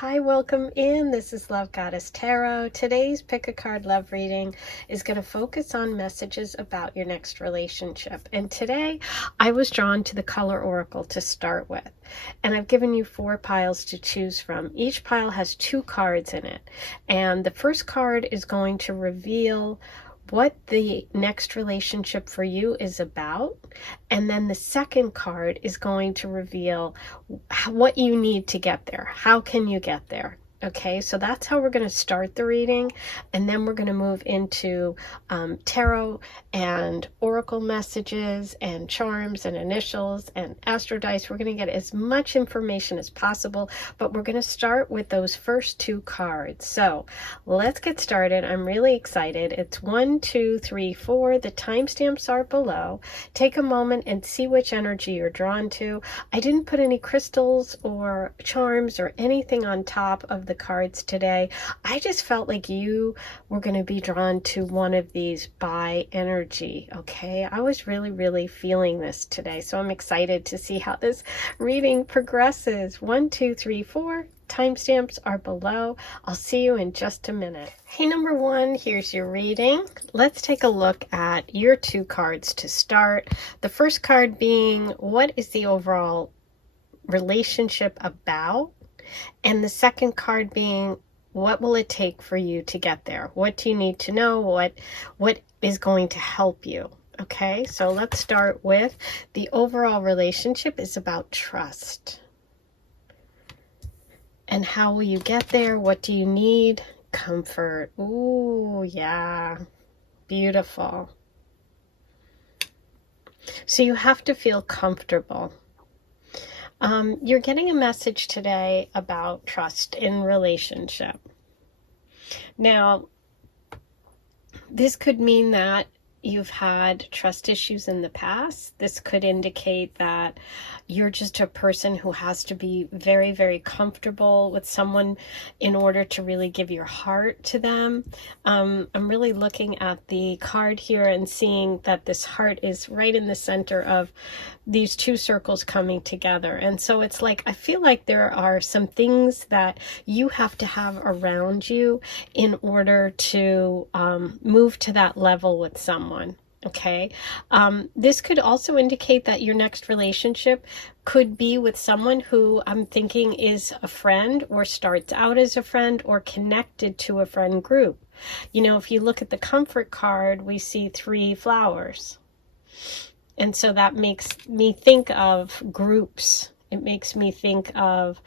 Hi, welcome in. This is Love Goddess Tarot. Today's pick a card love reading is going to focus on messages about your next relationship. And today I was drawn to the color oracle to start with. And I've given you 4 piles to choose from. Each pile has 2 cards in it. And the first card is going to reveal what the next relationship for you is about, and then the second card is going to reveal what you need to get there. How can you get there? Okay, so that's how we're going to start the reading, and then we're going to move into tarot and oracle messages and charms and initials and astro dice. We're going to get as much information as possible, but we're going to start with those first 2 cards. So let's get started. I'm really excited. It's 1, 2, 3, 4. The timestamps are below. Take a moment and see which energy you're drawn to. I didn't put any crystals or charms or anything on top of the cards today. I just felt like you were going to be drawn to one of these by energy. Okay, I was really feeling this today, so I'm excited to see how this reading progresses. 1, 2, 3, 4. Timestamps are below. I'll see you in just a minute. Hey, number 1, here's your reading. Let's take a look at your 2 cards to start. The first card being, what is the overall relationship about? And the second card being, what will it take for you to get there? What do you need to know? What is going to help you? Okay, so let's start with the overall relationship is about trust. And how will you get there? What do you need? Comfort. Ooh, yeah. Beautiful. So you have to feel comfortable. You're getting a message today about trust in relationship. Now, this could mean that you've had trust issues in the past. This could indicate that you're just a person who has to be very comfortable with someone in order to really give your heart to them. I'm really looking at the card here and seeing that this heart is right in the center of these 2 circles coming together. And so it's like, I feel like there are some things that you have to have around you in order to move to that level with someone. Okay, this could also indicate that your next relationship could be with someone who I'm thinking is a friend or starts out as a friend or connected to a friend group. You know, if you look at the comfort card, we see 3 flowers. And so that makes me think of groups. It makes me think of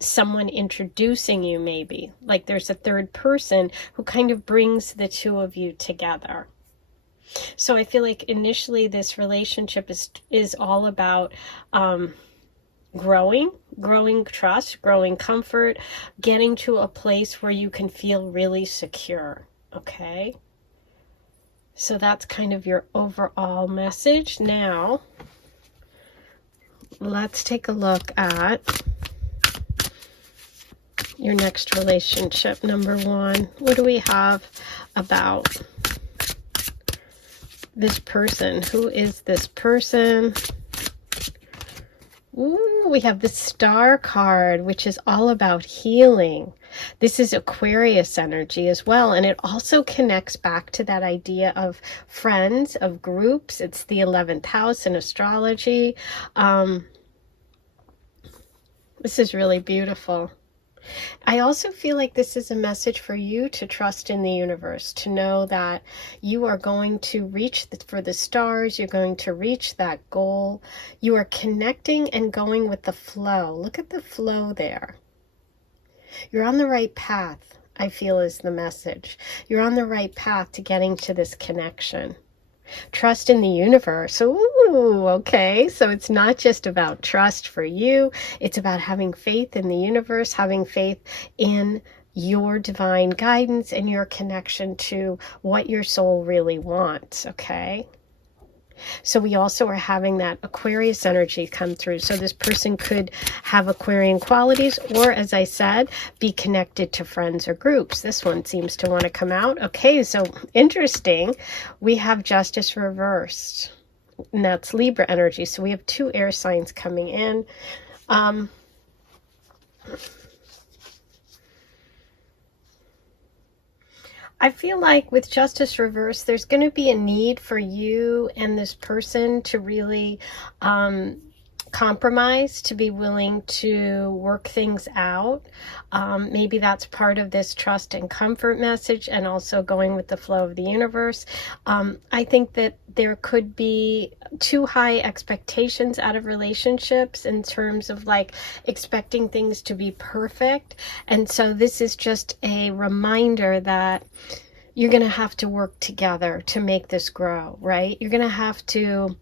someone introducing you, maybe. Like there's a third person who kind of brings the 2 of you together. So I feel like initially this relationship is all about growing trust, growing comfort, getting to a place where you can feel really secure. Okay? So that's kind of your overall message. Now, let's take a look at your next relationship. Number 1, what do we have about this person? Who is this person? Ooh, we have the Star card, which is all about healing. This is Aquarius energy as well, and it also connects back to that idea of friends, of groups. It's the 11th house in astrology. This is really beautiful. I also feel like this is a message for you to trust in the universe, to know that you are going to reach for the stars, you're going to reach that goal. You are connecting and going with the flow. Look at the flow there. You're on the right path, I feel is the message. You're on the right path to getting to this connection. Trust in the universe. Ooh, okay. So it's not just about trust for you. It's about having faith in the universe, having faith in your divine guidance and your connection to what your soul really wants. Okay. So we also are having that Aquarius energy come through. So this person could have Aquarian qualities, or as I said, be connected to friends or groups. This one seems to want to come out. Okay, so interesting. We have Justice reversed, and that's Libra energy. So we have 2 air signs coming in. I feel like with Justice reversed, there's going to be a need for you and this person to really compromise, to be willing to work things out. Maybe that's part of this trust and comfort message, and also going with the flow of the universe. I think that there could be too high expectations out of relationships in terms of like expecting things to be perfect. And so this is just a reminder that you're going to have to work together to make this grow, right? You're going to have to,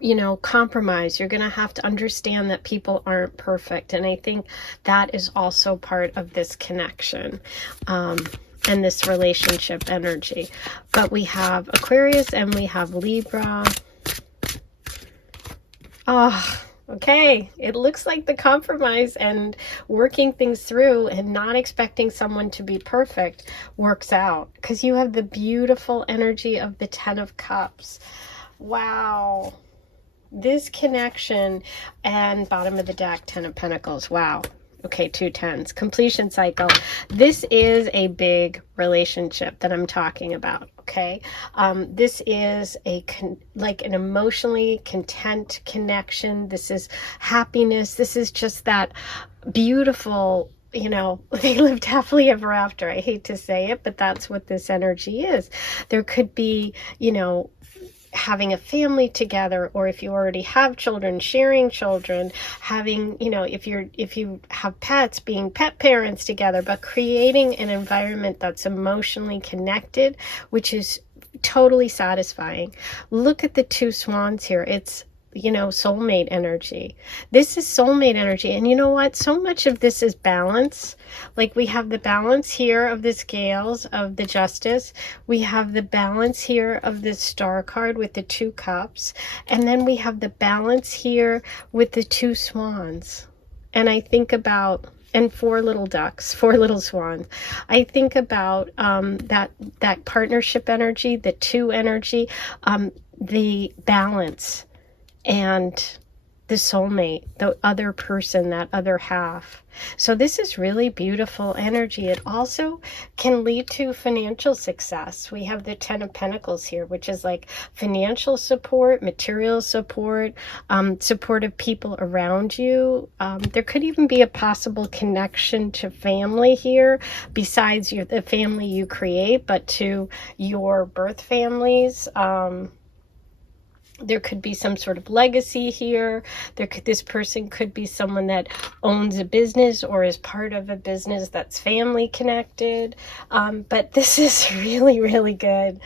you know, compromise. You're going to have to understand that people aren't perfect. And I think that is also part of this connection and this relationship energy. But we have Aquarius and we have Libra. Oh, okay. It looks like the compromise and working things through and not expecting someone to be perfect works out, because you have the beautiful energy of the Ten of Cups. Wow. This connection, and bottom of the deck, Ten of Pentacles. Wow. Okay, 2 tens. Completion cycle. This is a big relationship that I'm talking about, okay? This is like an emotionally content connection. This is happiness. This is just that beautiful, you know, they lived happily ever after. I hate to say it, but that's what this energy is. There could be, you know, having a family together, or if you already have children, sharing children, having, you know, if you have pets, being pet parents together, but creating an environment that's emotionally connected, which is totally satisfying. Look at the 2 swans here. It's, you know, soulmate energy. This is soulmate energy. And you know what? So much of this is balance. Like we have the balance here of the scales of the Justice. We have the balance here of the Star card with the 2 cups. And then we have the balance here with the 2 swans. And I think about, and 4 little ducks, 4 little swans. I think about that partnership energy, the 2 energy, the balance, and the soulmate, the other person, that other half. So this is really beautiful energy. It also can lead to financial success. We have the 10 of Pentacles here, which is like financial support, material support, support of people around you. There could even be a possible connection to family here, besides the family you create, but to your birth families. There could be some sort of legacy here. This person could be someone that owns a business or is part of a business that's family connected. But this is really, really good.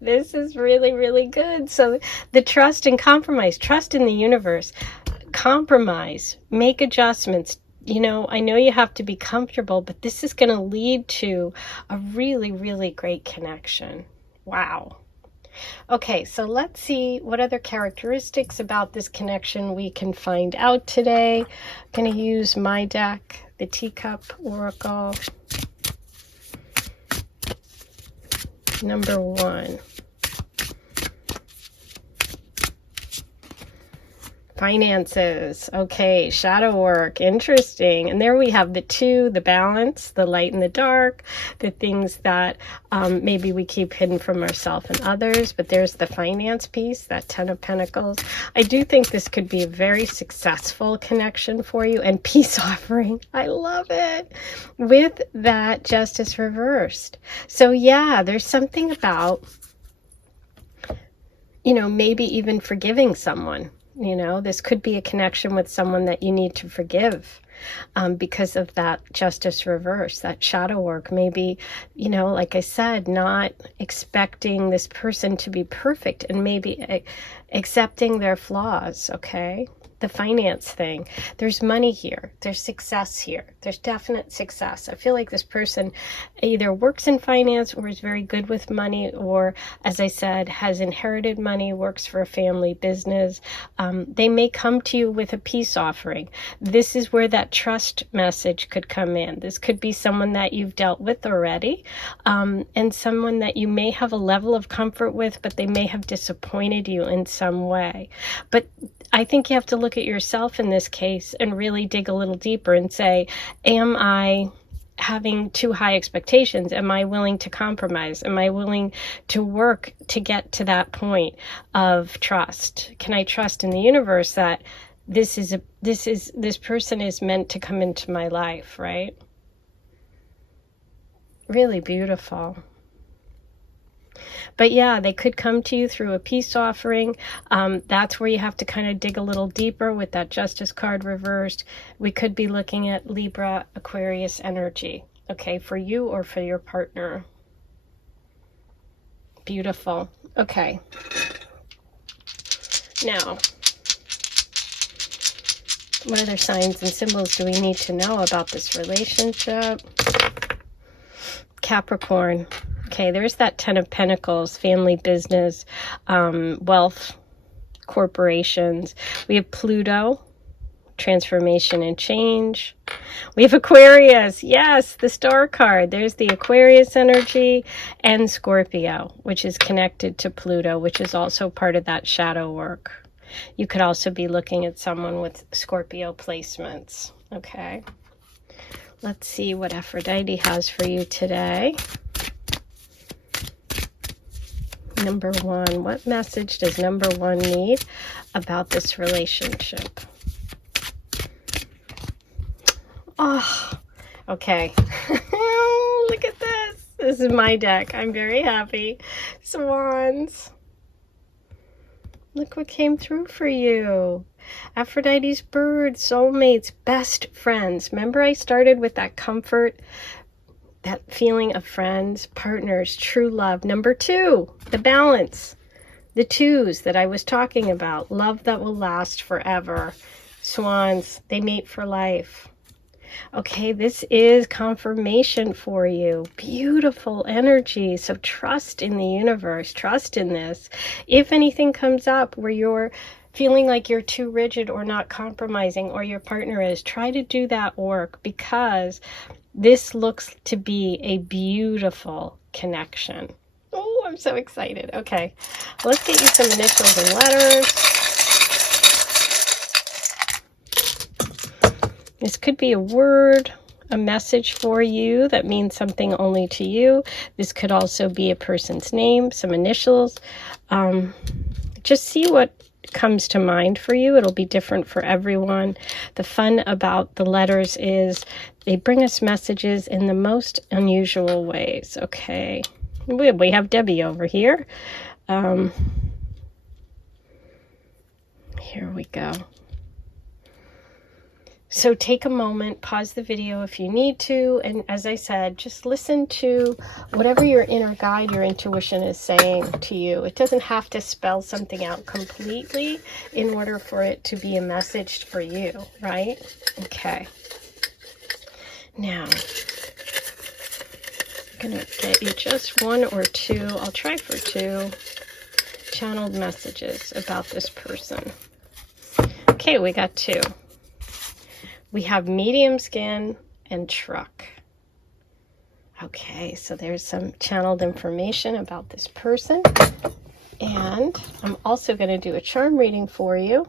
This is really, really good. So the trust and compromise, trust in the universe, compromise, make adjustments. You know, I know you have to be comfortable, but this is going to lead to a really, really great connection. Wow. Okay, so let's see what other characteristics about this connection we can find out today. I'm going to use my deck, the Teacup Oracle. Number 1. Finances. Okay, shadow work. Interesting. And there we have the 2, the balance, the light and the dark, the things that maybe we keep hidden from ourselves and others. But there's the finance piece, that 10 of Pentacles. I do think this could be a very successful connection for you. And peace offering. I love it. With that Justice reversed. So yeah, there's something about, you know, maybe even forgiving someone. You know, this could be a connection with someone that you need to forgive because of that Justice reverse, that shadow work. Maybe, you know, like I said, not expecting this person to be perfect, and maybe accepting their flaws, okay? The finance thing. There's money here. There's success here. There's definite success. I feel like this person either works in finance or is very good with money, or, as I said, has inherited money, works for a family business. They may come to you with a peace offering. This is where that trust message could come in. This could be someone that you've dealt with already, and someone that you may have a level of comfort with, but they may have disappointed you in some way. But I think you have to look at yourself in this case and really dig a little deeper and say, am I having too high expectations? Am I willing to compromise? Am I willing to work to get to that point of trust? Can I trust in the universe that this person is meant to come into my life, right? Really beautiful. But yeah, they could come to you through a peace offering. That's where you have to kind of dig a little deeper with that Justice card reversed. We could be looking at Libra, Aquarius energy, okay, for you or for your partner. Beautiful. Okay. Now, what other signs and symbols do we need to know about this relationship? Capricorn. Okay, there's that 10 of Pentacles, family, business, wealth, corporations. We have Pluto, transformation and change. We have Aquarius. Yes, the star card. There's the Aquarius energy, and Scorpio, which is connected to Pluto, which is also part of that shadow work. You could also be looking at someone with Scorpio placements. Okay. Let's see what Aphrodite has for you today. Number one, what message does number one need about this relationship? Oh, okay. Look at this. This is my deck. I'm very happy. Swans. Look what came through for you. Aphrodite's bird, soulmates, best friends. Remember I started with that comfort, that feeling of friends, partners, true love. Number two, the balance. The twos that I was talking about. Love that will last forever. Swans, they mate for life. Okay, this is confirmation for you. Beautiful energy. So trust in the universe. Trust in this. If anything comes up where you're feeling like you're too rigid or not compromising, or your partner is, try to do that work, because this looks to be a beautiful connection. Oh, I'm so excited. Okay, let's get you some initials and letters. This could be a word, a message for you that means something only to you. This could also be a person's name, some initials. Just see what comes to mind for you. It'll be different for everyone. The fun about the letters is they bring us messages in the most unusual ways. Okay, we have Debbie over here. Here we go. So take a moment, pause the video if you need to, and as I said, just listen to whatever your inner guide, your intuition is saying to you. It doesn't have to spell something out completely in order for it to be a message for you, right? Okay. Now, I'm going to get you just one or two, I'll try for two, channeled messages about this person. Okay, we got two. We have medium skin and truck. Okay, so there's some channeled information about this person. And I'm also going to do a charm reading for you.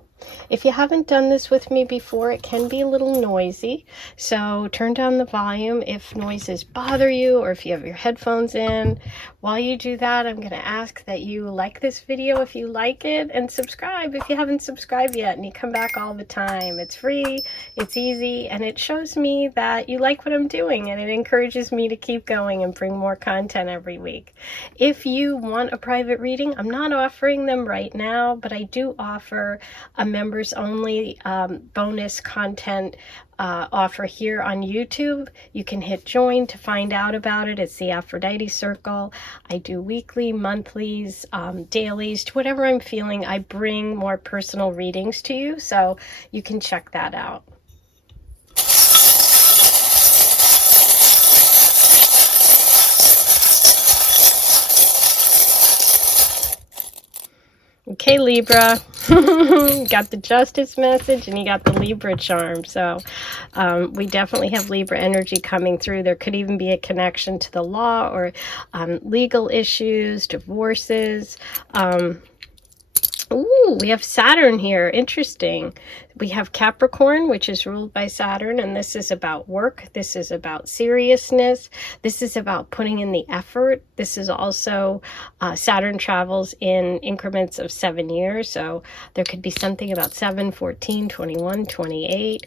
If you haven't done this with me before, it can be a little noisy. So turn down the volume if noises bother you, or if you have your headphones in. While you do that, I'm going to ask that you like this video if you like it, and subscribe if you haven't subscribed yet, and you come back all the time. It's free, it's easy, and it shows me that you like what I'm doing, and it encourages me to keep going and bring more content every week. If you want a private reading, I'm not offering them right now, but I do offer a members only bonus content offer here on YouTube. You can hit join to find out about it. It's the Aphrodite Circle. I do weekly, monthlies, dailies, to whatever I'm feeling. I bring more personal readings to you, so you can check that out. Okay, Libra, you got the justice message and you got the Libra charm. So we definitely have Libra energy coming through. There could even be a connection to the law or legal issues, divorces. Ooh, we have Saturn here. Interesting. We have Capricorn, which is ruled by Saturn, and this is about work. This is about seriousness. This is about putting in the effort. This is also, Saturn travels in increments of 7 years, so there could be something about 7, 14, 21, 28.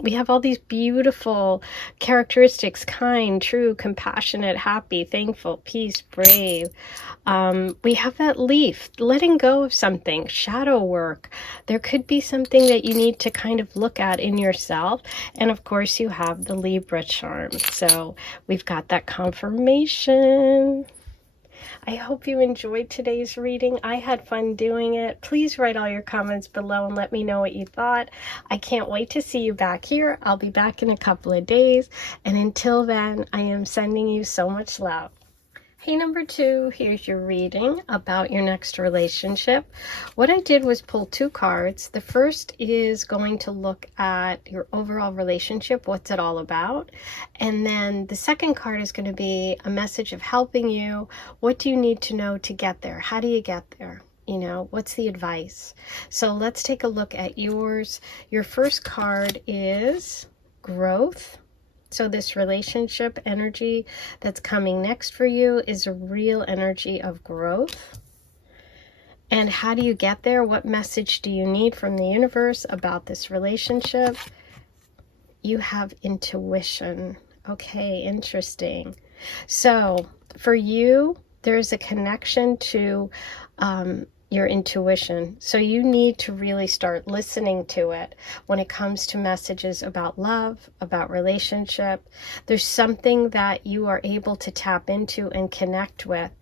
We have all these beautiful characteristics: kind, true, compassionate, happy, thankful, peace, brave. We have that leaf, letting go of something, shadow work. There could be something that you need to kind of look at in yourself. And of course, you have the Libra charm. So we've got that confirmation. I hope you enjoyed today's reading. I had fun doing it. Please write all your comments below and let me know what you thought. I can't wait to see you back here. I'll be back in a couple of days. And until then, I am sending you so much love. Hey, number 2, here's your reading about your next relationship. What I did was pull 2 cards. The first is going to look at your overall relationship, what's it all about? And then the second card is going to be a message of helping you. What do you need to know to get there? How do you get there? You know, what's the advice? So let's take a look at yours. Your first card is growth. So this relationship energy that's coming next for you is a real energy of growth. And how do you get there? What message do you need from the universe about this relationship? You have intuition. Okay, interesting. So for you, there's a connection to your intuition. So you need to really start listening to it when it comes to messages about love, about relationship. There's something that you are able to tap into and connect with.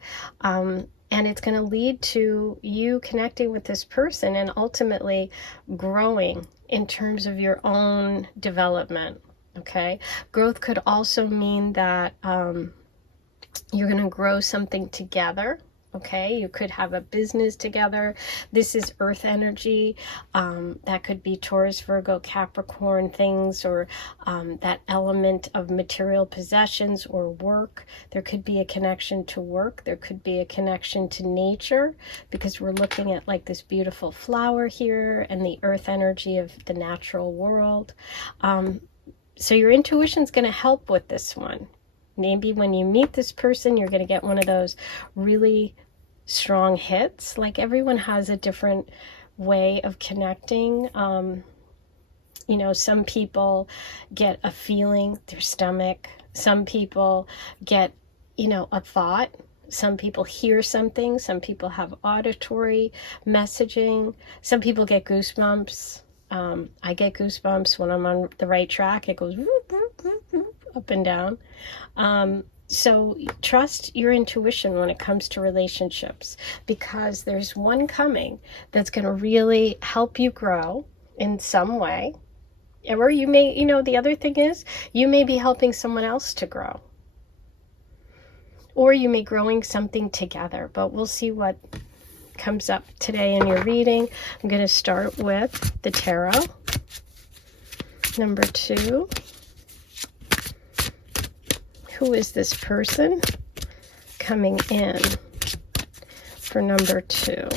And it's going to lead to you connecting with this person and ultimately growing in terms of your own development. Okay. Growth could also mean that you're going to grow something together. Okay, you could have a business together. This is earth energy. That could be Taurus, Virgo, Capricorn things, or that element of material possessions or work. There could be a connection to work. There could be a connection to nature, because we're looking at like this beautiful flower here and the earth energy of the natural world. So your intuition is going to help with this one. Maybe when you meet this person, you're going to get one of those really strong hits. Like, everyone has a different way of connecting. You know, some people get a feeling, their stomach. Some people get, you know, a thought. Some people hear something. Some people have auditory messaging. Some people get goosebumps. I get goosebumps when I'm on the right track. It goes whoop, whoop, whoop, whoop, up and down. So trust your intuition when it comes to relationships, because there's one coming that's going to really help you grow in some way. Or you may, you know, the other thing is you may be helping someone else to grow. Or you may be growing something together, but we'll see what comes up today in your reading. I'm going to start with the tarot. Number 2. Who is this person coming in for number 2?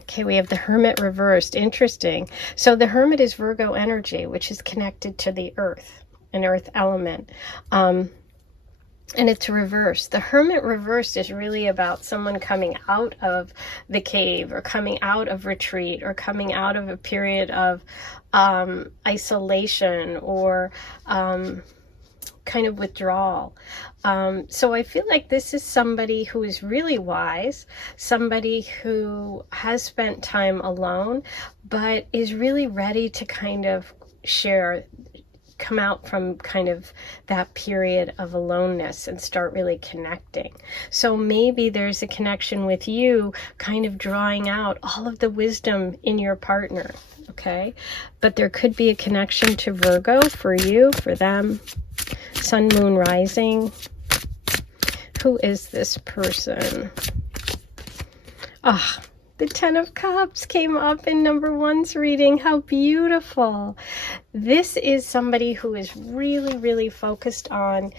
Okay, we have the Hermit reversed. Interesting. So the Hermit is Virgo energy, which is connected to the earth, an earth element. And it's reversed. The Hermit reversed is really about someone coming out of the cave, or coming out of retreat, or coming out of a period of isolation, or kind of withdrawal. So I feel like this is somebody who is really wise, somebody who has spent time alone, but is really ready to kind of share, come out from kind of that period of aloneness and start really connecting. So maybe there's a connection with you kind of drawing out all of the wisdom in your partner. Okay, but there could be a connection to Virgo for you, for them. Sun, Moon, Rising. Who is this person? Ah, the 10 of Cups came up in number 1's reading. How beautiful. This is somebody who is really, really focused on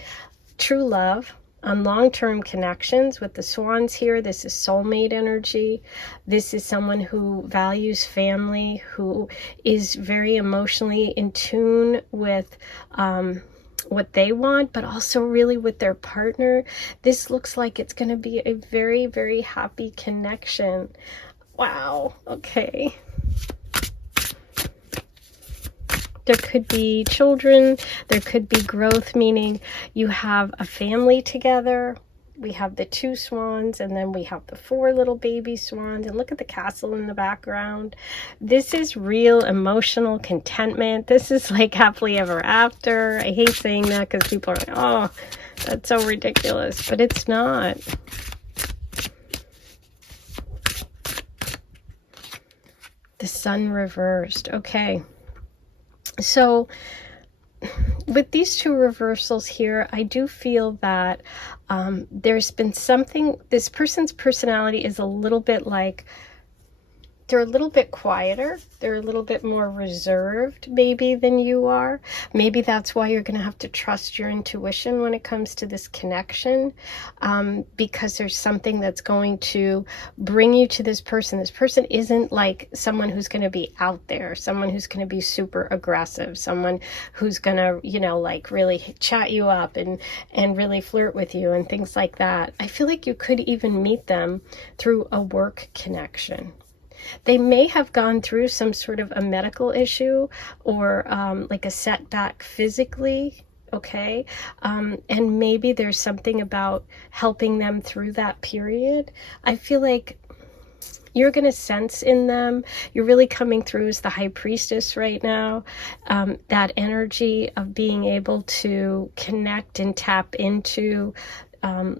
true love, on long-term connections with the swans here. This is soulmate energy. This is someone who values family, who is very emotionally in tune with what they want, but also really with their partner. This looks like it's going to be a very, very happy connection. Wow. Okay. There could be children, there could be growth, meaning you have a family together. We have the 2 swans, and then we have the 4 little baby swans, and look at the castle in the background. This is real emotional contentment. This is like happily ever after. I hate saying that because people are like, oh, that's so ridiculous, but it's not. The sun reversed. Okay. So with these 2 reversals here, I do feel that there's been something, this person's personality is a little bit like, they're a little bit quieter. They're a little bit more reserved maybe than you are. Maybe that's why you're going to have to trust your intuition when it comes to this connection, because there's something that's going to bring you to this person. This person isn't like someone who's going to be out there, someone who's going to be super aggressive, someone who's going to, you know, like really chat you up and really flirt with you and things like that. I feel like you could even meet them through a work connection. They may have gone through some sort of a medical issue or like a setback physically, okay? And maybe there's something about helping them through that period. I feel like you're going to sense in them, you're really coming through as the high priestess right now, that energy of being able to connect and tap into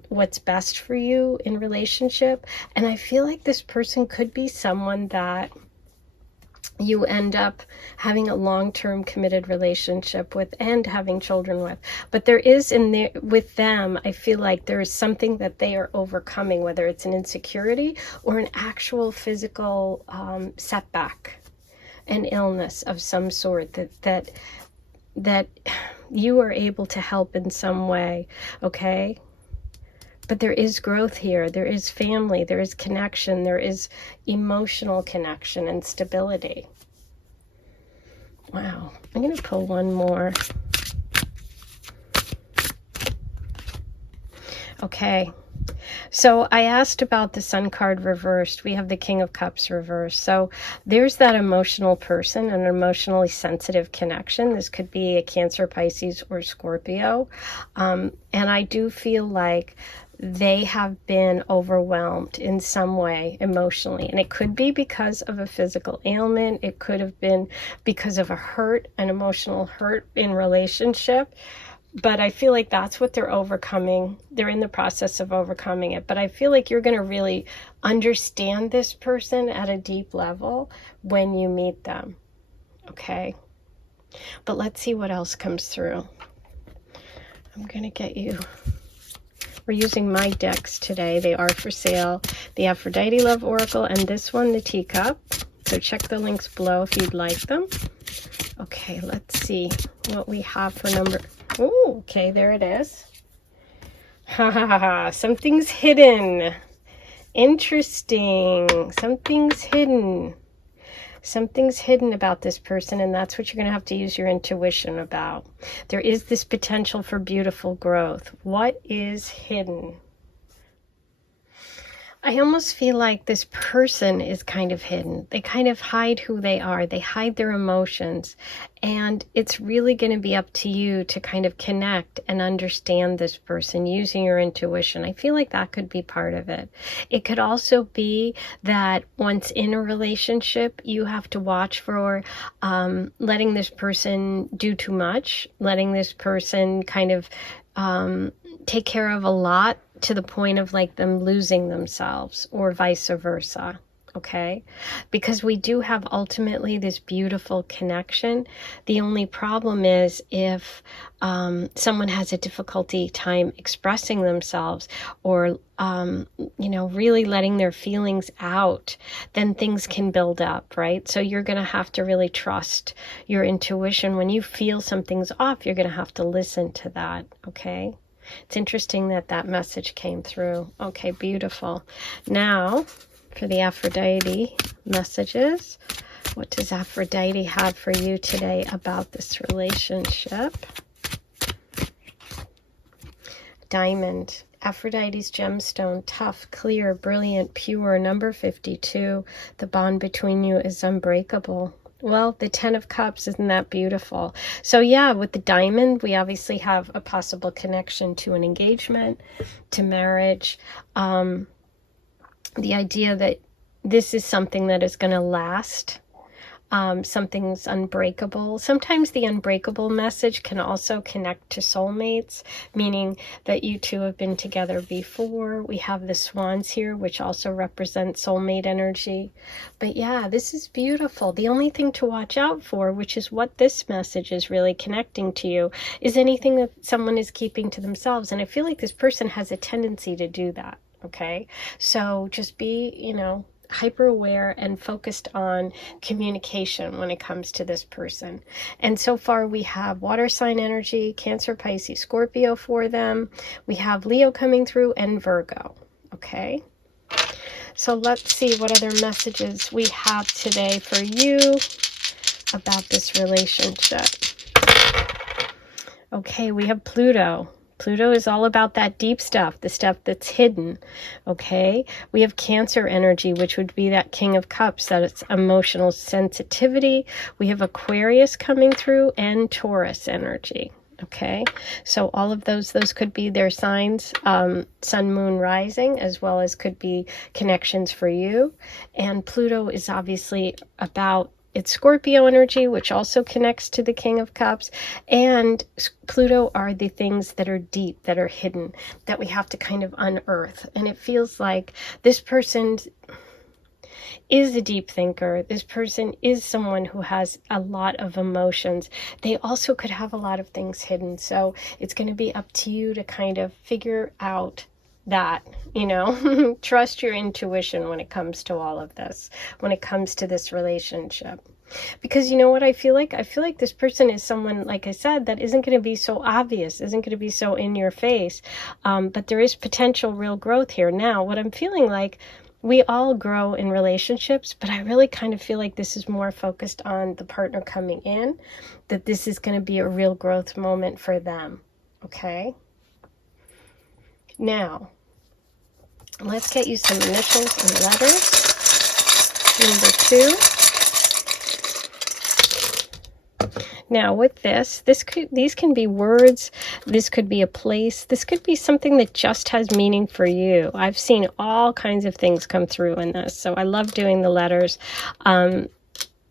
what's best for you in relationship. And I feel like this person could be someone that you end up having a long-term committed relationship with and having children with. But there is in there with them, I feel like there is something that they are overcoming, whether it's an insecurity or an actual physical setback, an illness of some sort that you are able to help in some way, okay? But there is growth here. There is family. There is connection. There is emotional connection and stability. Wow. I'm going to pull one more. Okay. So I asked about the Sun card reversed. We have the King of Cups reversed. So there's that emotional person, an emotionally sensitive connection. This could be a Cancer, Pisces, or Scorpio. And I do feel like they have been overwhelmed in some way emotionally. And it could be because of a physical ailment. It could have been because of a hurt, an emotional hurt in relationship. But I feel like that's what they're overcoming. They're in the process of overcoming it. But I feel like you're going to really understand this person at a deep level when you meet them. Okay? But let's see what else comes through. I'm going to get you... We're using my decks today. They are for sale. The Aphrodite Love Oracle and this one, the Teacup. So check the links below if you'd like them. Okay, let's see what we have for number... Oh, okay, there it is. Ha ha ha ha. Something's hidden. Interesting. Something's hidden. Something's hidden about this person, and that's what you're going to have to use your intuition about. There is this potential for beautiful growth. What is hidden? I almost feel like this person is kind of hidden. They kind of hide who they are. They hide their emotions. And it's really going to be up to you to kind of connect and understand this person using your intuition. I feel like that could be part of it. It could also be that once in a relationship, you have to watch for letting this person do too much, letting this person kind of take care of a lot to the point of like them losing themselves, or vice versa. Okay, because we do have ultimately this beautiful connection. The only problem is if someone has a difficulty time expressing themselves, or you know, really letting their feelings out, then things can build up, right? So you're going to have to really trust your intuition. When you feel something's off, you're going to have to listen to that. Okay. It's interesting that that message came through. Okay, beautiful. Now, for the Aphrodite messages, what does Aphrodite have for you today about this relationship? Diamond. Aphrodite's gemstone, tough, clear, brilliant, pure, number 52. The bond between you is unbreakable. Well, the 10 of Cups, isn't that beautiful? So yeah, with the diamond, we obviously have a possible connection to an engagement, to marriage. The idea that this is something that is going to last. Something's unbreakable. Sometimes the unbreakable message can also connect to soulmates, meaning that you two have been together before. We have the swans here, which also represent soulmate energy. But yeah, this is beautiful. The only thing to watch out for, which is what this message is really connecting to you, is anything that someone is keeping to themselves. And I feel like this person has a tendency to do that. Okay, so just be, you know, hyper aware and focused on communication when it comes to this person. And so far we have water sign energy, Cancer, Pisces, Scorpio for them. We have Leo coming through and Virgo. Okay, so let's see what other messages we have today for you about this relationship. Okay, we have Pluto. Pluto is all about that deep stuff, the stuff that's hidden, okay? We have Cancer energy, which would be that King of Cups, that it's emotional sensitivity. We have Aquarius coming through and Taurus energy, okay? So all of those could be their signs, sun, moon, rising, as well as could be connections for you. And Pluto is obviously about it's Scorpio energy, which also connects to the King of Cups, and Pluto are the things that are deep, that are hidden, that we have to kind of unearth. And it feels like this person is a deep thinker. This person is someone who has a lot of emotions. They also could have a lot of things hidden. So it's going to be up to you to kind of figure out that, you know, trust your intuition when it comes to all of this, when it comes to this relationship. Because you know what I feel like? I feel like this person is someone, like I said, that isn't going to be so obvious, isn't going to be so in your face. But there is potential real growth here. Now, what I'm feeling like, we all grow in relationships, but I really kind of feel like this is more focused on the partner coming in, that this is going to be a real growth moment for them. Okay? Now, let's get you some initials and letters. Number 2. Now with these can be words, this could be a place, this could be something that just has meaning for you. I've seen all kinds of things come through in this, so I love doing the letters.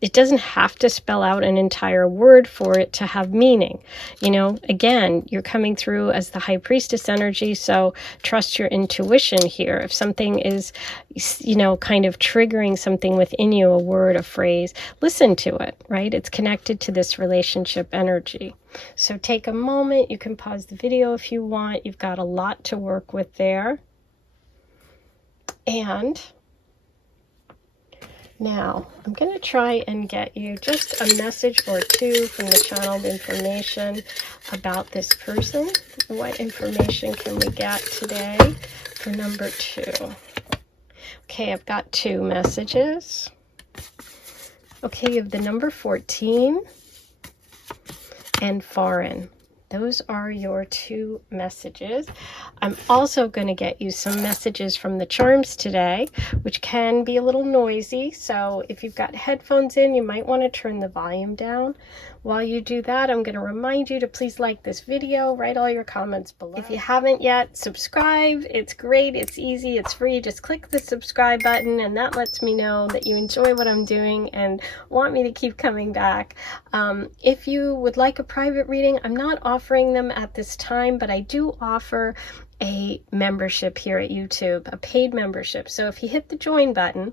It doesn't have to spell out an entire word for it to have meaning. You know, again, you're coming through as the High Priestess energy, so trust your intuition here. If something is, you know, kind of triggering something within you, a word, a phrase, listen to it, right? It's connected to this relationship energy. So take a moment. You can pause the video if you want. You've got a lot to work with there. And now, I'm going to try and get you just a message or two from the channeled information about this person. What information can we get today for number 2? Okay, I've got 2 messages. Okay, you have the number 14 and foreign. Those are your 2 messages. I'm also going to get you some messages from the charms today, which can be a little noisy. So if you've got headphones in, you might want to turn the volume down. While you do that, I'm going to remind you to please like this video, write all your comments below. If you haven't yet, subscribe. It's great, it's easy, it's free. Just click the subscribe button and that lets me know that you enjoy what I'm doing and want me to keep coming back. If you would like a private reading, I'm not offering them at this time, but I do offer a membership here at YouTube, a paid membership. So if you hit the join button,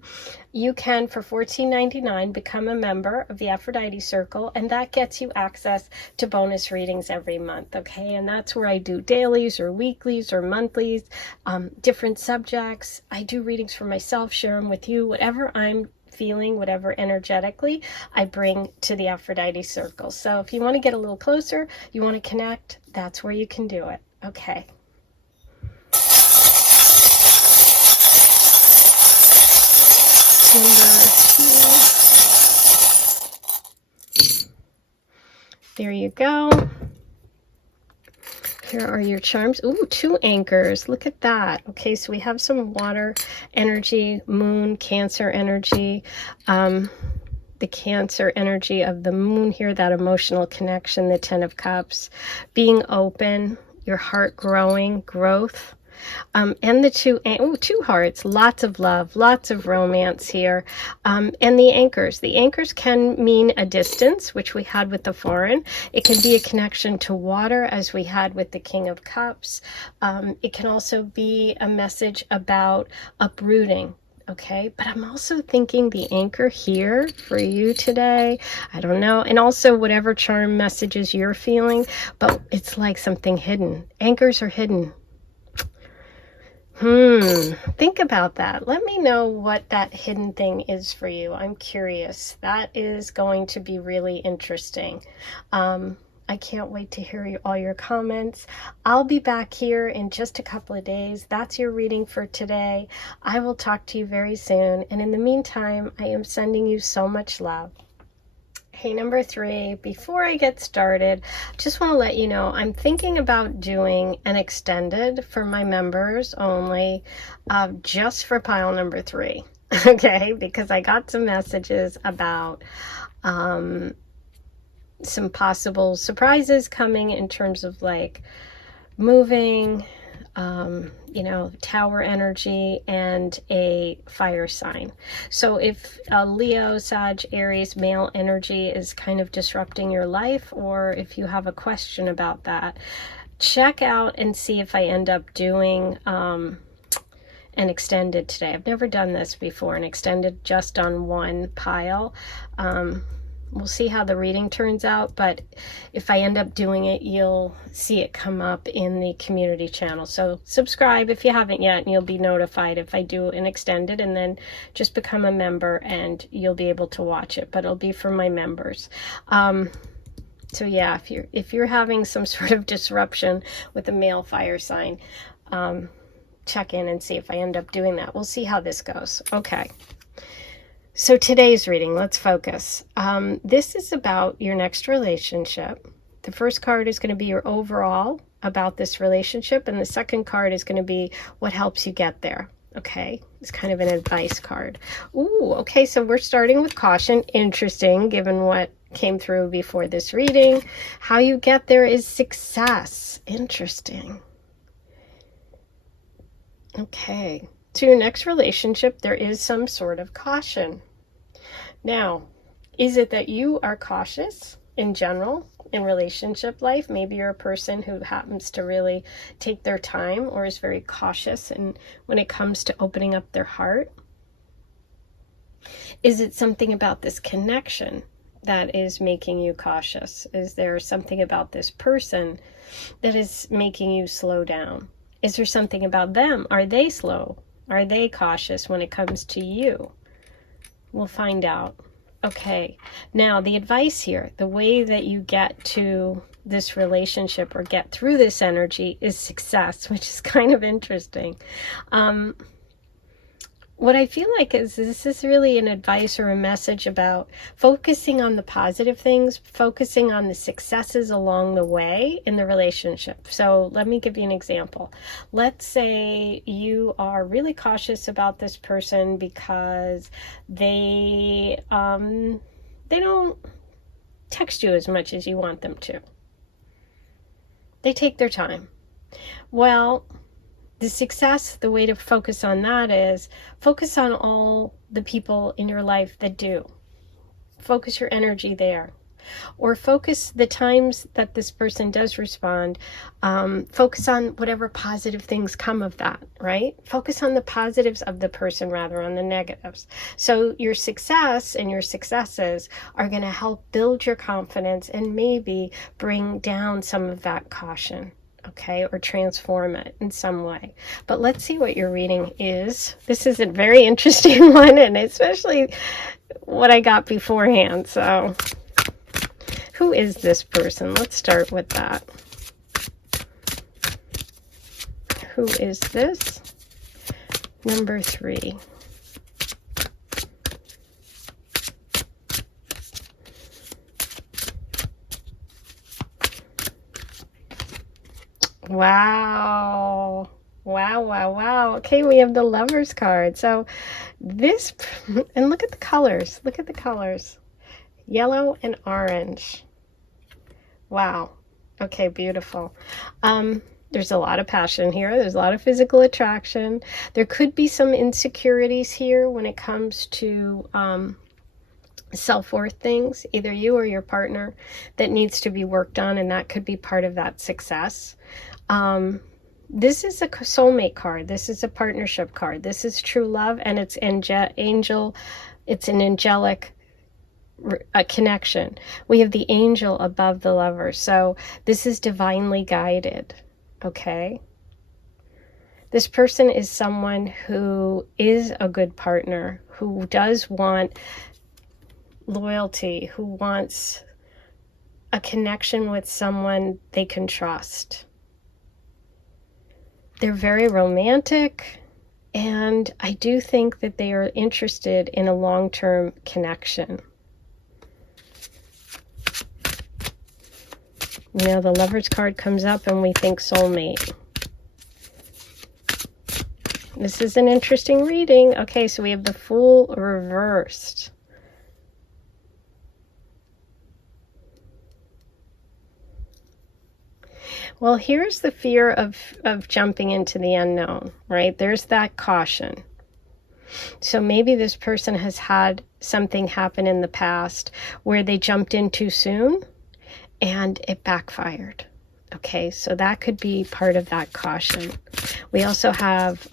you can, for $14.99, become a member of the Aphrodite Circle, and that gets you access to bonus readings every month, okay? And that's where I do dailies or weeklies or monthlies, different subjects. I do readings for myself, share them with you, whatever I'm feeling, whatever energetically I bring to the Aphrodite Circle. So if you want to get a little closer, you want to connect, that's where you can do it, okay? number 2. There you go. Here are your charms. Ooh, 2 anchors. Look at that. Okay, so we have some water energy, moon, Cancer energy. The Cancer energy of the moon here, that emotional connection, the 10 of Cups, being open, your heart growing, growth. And the 2 hearts, lots of love, lots of romance here. And the anchors. The anchors can mean a distance, which we had with the foreign. It can be a connection to water, as we had with the King of Cups. It can also be a message about uprooting. Okay, but I'm also thinking the anchor here for you today, I don't know, and also whatever charm messages you're feeling, but it's like something hidden. Anchors are hidden. Think about that. Let me know what that hidden thing is for you. I'm curious. That is going to be really interesting. I can't wait to hear all your comments. I'll be back here in just a couple of days. That's your reading for today. I will talk to you very soon. And in the meantime, I am sending you so much love. Hey, number 3, before I get started, just want to let you know I'm thinking about doing an extended for my members only, just for pile number 3. Okay, because I got some messages about some possible surprises coming in terms of like moving, you know, tower energy and a fire sign. So if Leo, Sag, Aries, male energy is kind of disrupting your life, or if you have a question about that, check out and see if I end up doing an extended today. I've never done this before, an extended just on one pile. We'll see how the reading turns out, but if I end up doing it, you'll see it come up in the community channel. So subscribe if you haven't yet, and you'll be notified if I do an extended, and then just become a member and you'll be able to watch it, but it'll be for my members. So yeah, if you're having some sort of disruption with a male fire sign, check in and see if I end up doing that. We'll see how this goes. Okay. So today's reading, let's focus. This is about your next relationship. The first card is going to be your overall about this relationship, and the second card is going to be what helps you get there. Okay, it's kind of an advice card. Ooh, okay, so we're starting with caution. Interesting, given what came through before this reading. How you get there is success. Interesting. Okay. To your next relationship, there is some sort of caution. Now, is it that you are cautious in general in relationship life? Maybe you're a person who happens to really take their time or is very cautious and when it comes to opening up their heart. Is it something about this connection that is making you cautious? Is there something about this person that is making you slow down? Is there something about them? Are they slow? Are they cautious when it comes to you? We'll find out. Okay, now the advice here, the way that you get to this relationship or get through this energy is success, which is kind of interesting. What I feel like is this is really an advice or a message about focusing on the positive things, focusing on the successes along the way in the relationship. So let me give you an example. Let's say you are really cautious about this person because they don't text you as much as you want them to. They take their time. Well, the success, the way to focus on that is focus on all the people in your life that do. Focus your energy there. Or focus the times that this person does respond. Focus on whatever positive things come of that, right? Focus on the positives of the person rather on the negatives. So your success and your successes are going to help build your confidence and maybe bring down some of that caution. Okay, or transform it in some way. But let's see what your reading is. This is a very interesting one, and especially what I got beforehand. So, who is this person? Let's start with that. Who is this? Number 3. Wow. Wow, wow, wow. Okay, we have the Lovers card. So this, and look at the colors. Look at the colors. Yellow and orange. Wow. Okay, beautiful. There's a lot of passion here. There's a lot of physical attraction. There could be some insecurities here when it comes to self-worth things, either you or your partner, that needs to be worked on, and that could be part of that success. This is a soulmate card. This is a partnership card. This is true love, and it's angel. It's an angelic connection. We have the angel above the lover, so this is divinely guided. Okay, this person is someone who is a good partner, who does want loyalty, who wants a connection with someone they can trust. They're very romantic, and I do think that they are interested in a long-term connection. You know, the Lovers card comes up and we think soulmate. This is an interesting reading. Okay, so we have the Fool reversed. Well, here's the fear of jumping into the unknown, right? There's that caution. So maybe this person has had something happen in the past where they jumped in too soon and it backfired. Okay, so that could be part of that caution. We also have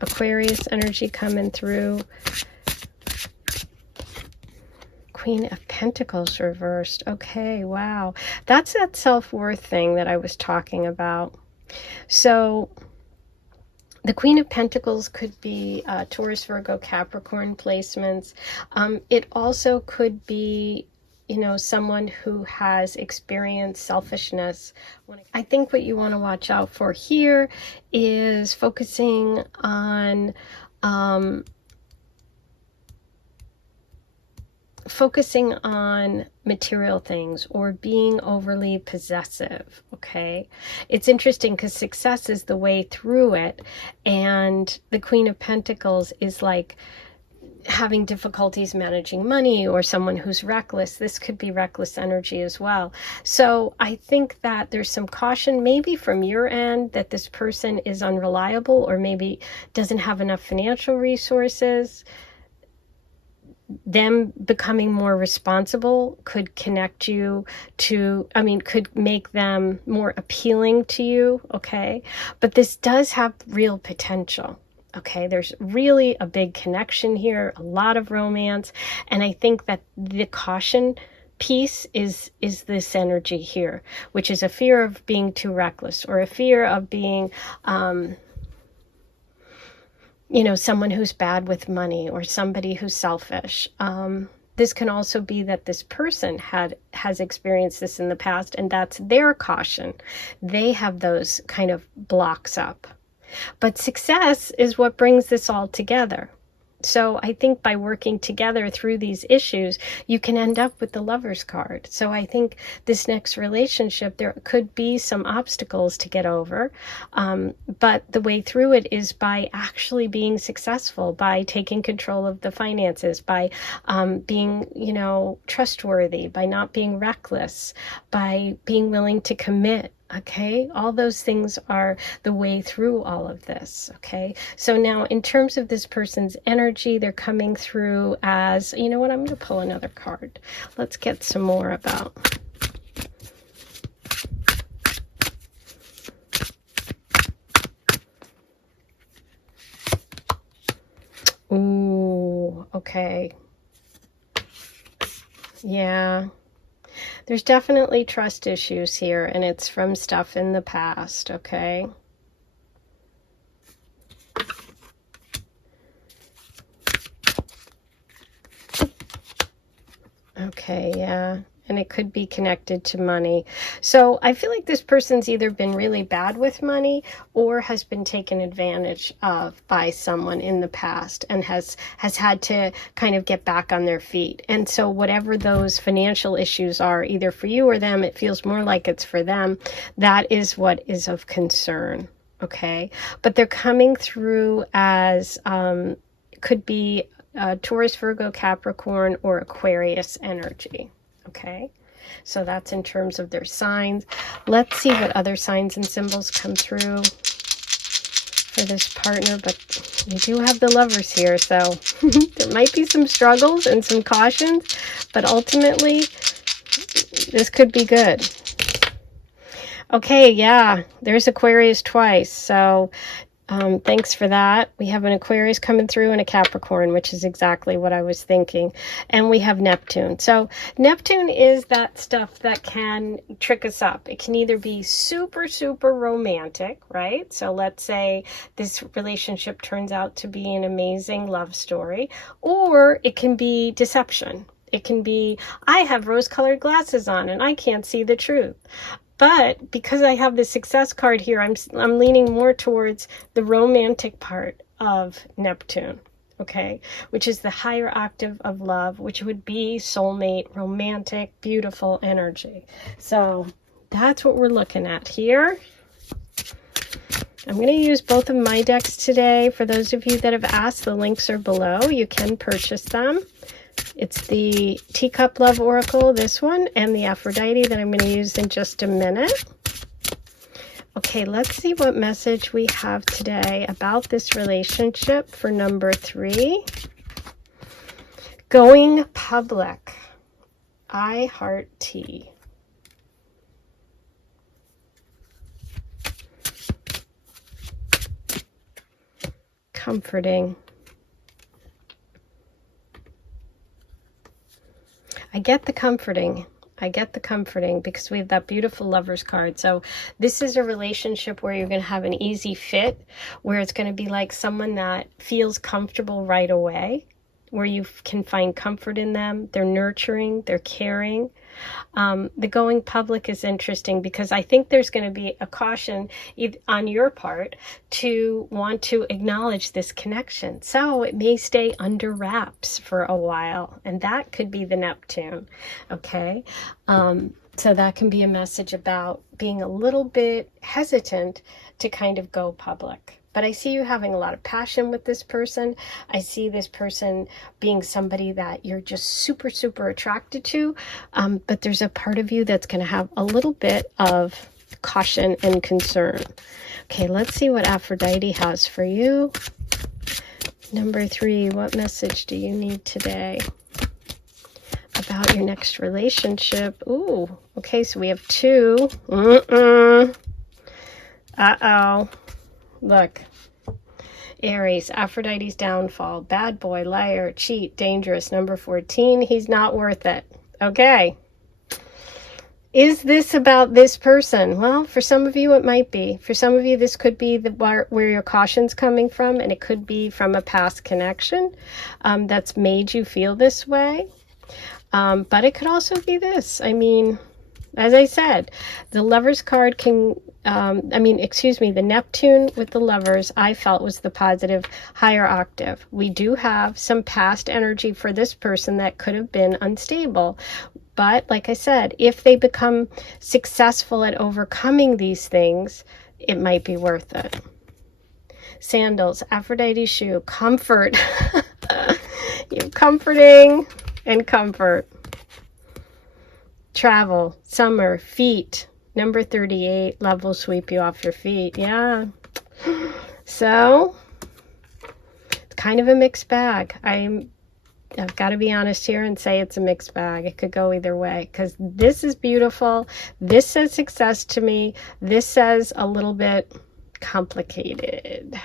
Aquarius energy coming through. Queen of Pentacles reversed. Okay, wow. That's that self-worth thing that I was talking about. So the Queen of Pentacles could be Taurus, Virgo, Capricorn placements. It also could be, you know, someone who has experienced selfishness. I think what you want to watch out for here is focusing on material things or being overly possessive. Okay, it's interesting because success is the way through it, and the Queen of Pentacles is like having difficulties managing money, or someone who's reckless. This could be reckless energy as well. So I think that there's some caution maybe from your end that this person is unreliable, or maybe doesn't have enough financial resources. Them becoming more responsible could connect you to, could make them more appealing to you, okay? But this does have real potential, okay? There's really a big connection here, a lot of romance, and I think that the caution piece is this energy here, which is a fear of being too reckless, or a fear of being you know, someone who's bad with money, or somebody who's selfish. This can also be that this person has experienced this in the past, and that's their caution. They have those kind of blocks up. But success is what brings this all together. So I think by working together through these issues, you can end up with the Lovers card. So I think this next relationship, there could be some obstacles to get over. But the way through it is by actually being successful, by taking control of the finances, by being, you know, trustworthy, by not being reckless, by being willing to commit. Okay, all those things are the way through all of this. Okay, so now in terms of this person's energy, they're coming through as, you know what, I'm going to pull another card. Let's get some more about. Ooh, okay. Yeah. There's definitely trust issues here, and it's from stuff in the past, okay? Okay, yeah. and it could be connected to money. So I feel like this person's either been really bad with money or has been taken advantage of by someone in the past and has had to kind of get back on their feet. And so whatever those financial issues are, either for you or them, it feels more like it's for them. That is what is of concern. Okay, but they're coming through as could be Taurus, Virgo, Capricorn, or Aquarius energy. Okay, so that's in terms of their signs. Let's see what other signs and symbols come through for this partner, but we do have the Lovers here, so there might be some struggles and some cautions, but ultimately this could be good. Okay, yeah, there's Aquarius twice, so thanks for that. We have an Aquarius coming through and a Capricorn, which is exactly what I was thinking. And we have Neptune. So Neptune is that stuff that can trick us up. It can either be super, super romantic, right? So let's say this relationship turns out to be an amazing love story, or it can be deception. It can be, I have rose-colored glasses on and I can't see the truth. But because I have the success card here, I'm leaning more towards the romantic part of Neptune, okay? Which is the higher octave of love, which would be soulmate, romantic, beautiful energy. So that's what we're looking at here. I'm going to use both of my decks today. For those of you that have asked, the links are below. You can purchase them. It's the Teacup Love Oracle, this one, and the Aphrodite that I'm going to use in just a minute. Okay, let's see what message we have today about this relationship for number 3. Going public. I heart tea. Comforting. I get the comforting. I get the comforting because we have that beautiful Lovers card. So this is a relationship where you're going to have an easy fit, where it's going to be like someone that feels comfortable right away, where you can find comfort in them. They're nurturing, they're caring. The going public is interesting because I think there's going to be a caution on your part to want to acknowledge this connection. So it may stay under wraps for a while, and that could be the Neptune, okay? So that can be a message about being a little bit hesitant to kind of go public. But I see you having a lot of passion with this person. I see this person being somebody that you're just super, super attracted to. But there's a part of you that's going to have a little bit of caution and concern. Okay, let's see what Aphrodite has for you. Number 3, what message do you need today about your next relationship? Ooh, okay, so we have 2. Uh-oh. Look, Aries, Aphrodite's downfall, bad boy, liar, cheat, dangerous. Number 14, he's not worth it. Okay. Is this about this person? Well, for some of you, it might be. For some of you, this could be where your caution's coming from, and it could be from a past connection that's made you feel this way. But it could also be this. I mean, as I said, the Lovers card can... the Neptune with the Lovers, I felt was the positive higher octave. We do have some past energy for this person that could have been unstable. But like I said, if they become successful at overcoming these things, it might be worth it. Sandals, Aphrodite shoe, comfort. You're comforting and comfort. Travel, summer, feet. Number 38, love will sweep you off your feet. Yeah. So, it's kind of a mixed bag. I've got to be honest here and say it's a mixed bag. It could go either way because this is beautiful. This says success to me. This says a little bit complicated.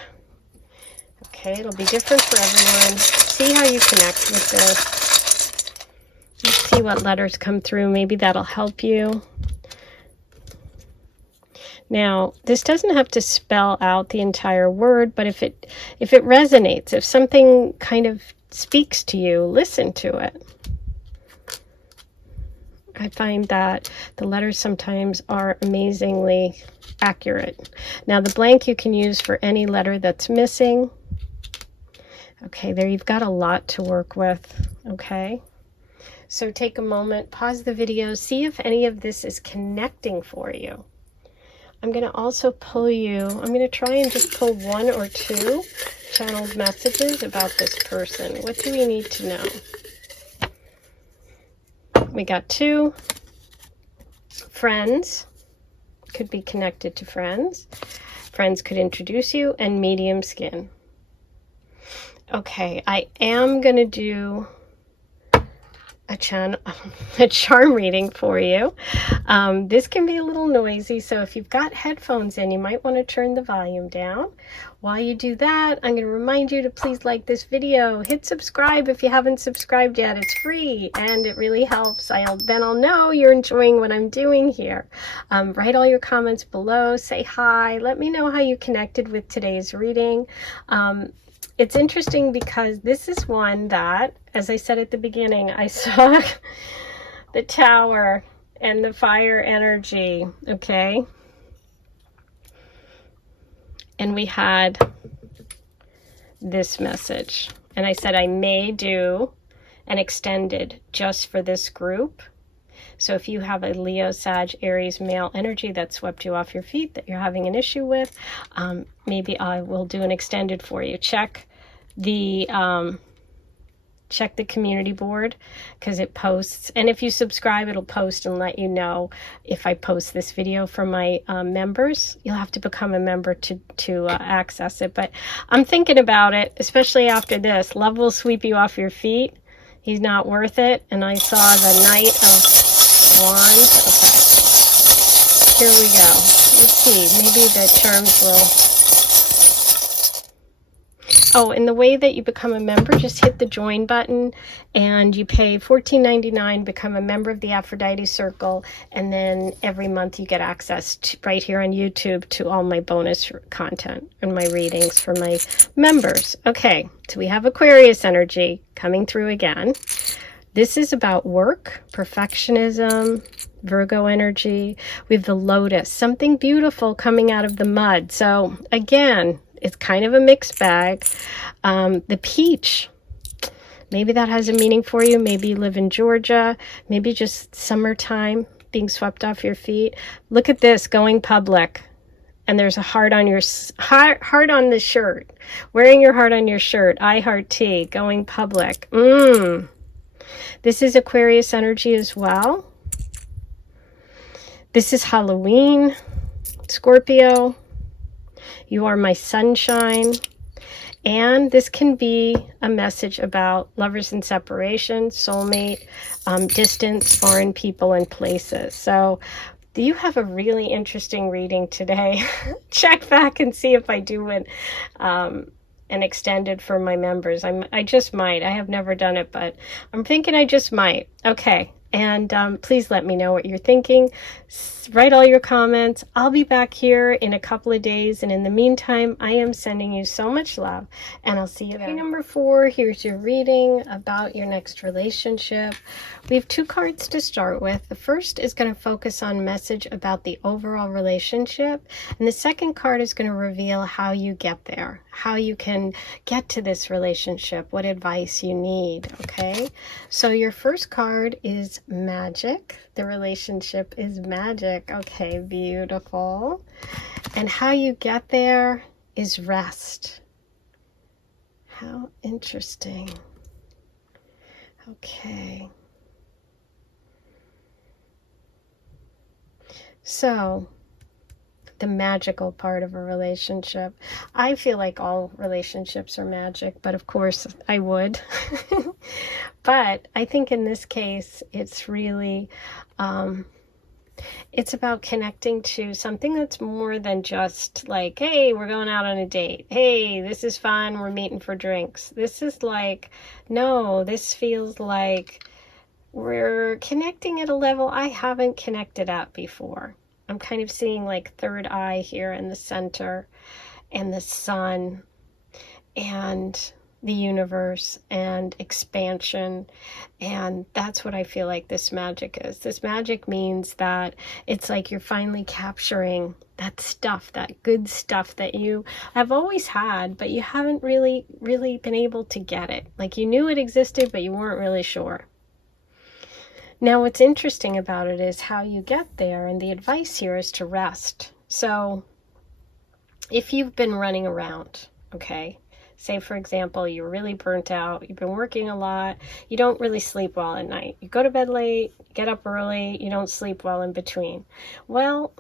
Okay, it'll be different for everyone. See how you connect with this. Let's see what letters come through. Maybe that'll help you. Now, this doesn't have to spell out the entire word, but if it resonates, if something kind of speaks to you, listen to it. I find that the letters sometimes are amazingly accurate. Now the blank you can use for any letter that's missing. Okay, there you've got a lot to work with, okay? So take a moment, pause the video, see if any of this is connecting for you. I'm going to also pull you, I'm going to try and just pull one or two channeled messages about this person. What do we need to know? We got 2. Friends, could be connected to friends. Friends could introduce you, and medium skin. Okay, I am going to do a charm reading for you. This can be a little noisy, so if you've got headphones in, you might want to turn the volume down. While you do that, I'm going to remind you to please like this video, hit subscribe if you haven't subscribed yet. It's free and it really helps. Then I'll know you're enjoying what I'm doing here. Write all your comments below, say hi, let me know how you connected with today's reading. It's interesting because this is one that, as I said at the beginning, I saw the Tower and the fire energy, okay? And we had this message. And I said I may do an extended just for this group. So if you have a Leo, Sag, Aries, male energy that swept you off your feet, that you're having an issue with, maybe I will do an extended for you. Check the community board, because it posts, and if you subscribe, it'll post and let you know if I post this video for my members. You'll have to become a member to access it, but I'm thinking about it, especially after this. Love will sweep you off your feet. He's not worth it. And I saw the Knight of Wands. Okay, here we go. Let's see, maybe the charms will... Oh, and the way that you become a member, just hit the join button and you pay $14.99, become a member of the Aphrodite Circle, and then every month you get access to, right here on YouTube, to all my bonus content and my readings for my members. Okay, so we have Aquarius energy coming through again. This is about work, perfectionism, Virgo energy. We have the Lotus, something beautiful coming out of the mud. So again, it's kind of a mixed bag. The Peach, maybe that has a meaning for you. Maybe you live in Georgia, maybe just summertime, being swept off your feet. Look at this, going public. And there's a heart on your heart on the shirt. Wearing your heart on your shirt. I heart tea, going public. This is Aquarius energy as well. This is Halloween, Scorpio. You are my sunshine. And this can be a message about lovers in separation, soulmate, distance, foreign people and places. So you have a really interesting reading today. Check back and see if I do an extended for my members. I just might. I have never done it, but I'm thinking I just might. Okay. And please let me know what you're thinking. Write all your comments. I'll be back here in a couple of days. And in the meantime, I am sending you so much love. And I'll see you there. Okay, number 4, here's your reading about your next relationship. We have 2 cards to start with. The first is going to focus on message about the overall relationship. And the second card is going to reveal how you get there, how you can get to this relationship, what advice you need, okay? So your first card is magic. The relationship is magic. Okay, beautiful. And how you get there is rest. How interesting. Okay. So, the magical part of a relationship. I feel like all relationships are magic, but of course I would. But I think in this case, it's really, it's about connecting to something that's more than just like, hey, we're going out on a date. Hey, this is fun. We're meeting for drinks. This is like, no, this feels like we're connecting at a level I haven't connected at before. I'm kind of seeing like third eye here in the center and the sun. And the universe and expansion. And that's what I feel like this magic is. This magic means that it's like you're finally capturing that stuff, that good stuff that you have always had, but you haven't really been able to get it. Like you knew it existed, but you weren't really sure. Now, what's interesting about it is how you get there, and the advice here is to rest. So if you've been running around, okay, say for example, you're really burnt out, you've been working a lot, you don't really sleep well at night. You go to bed late, get up early, you don't sleep well in between. Well,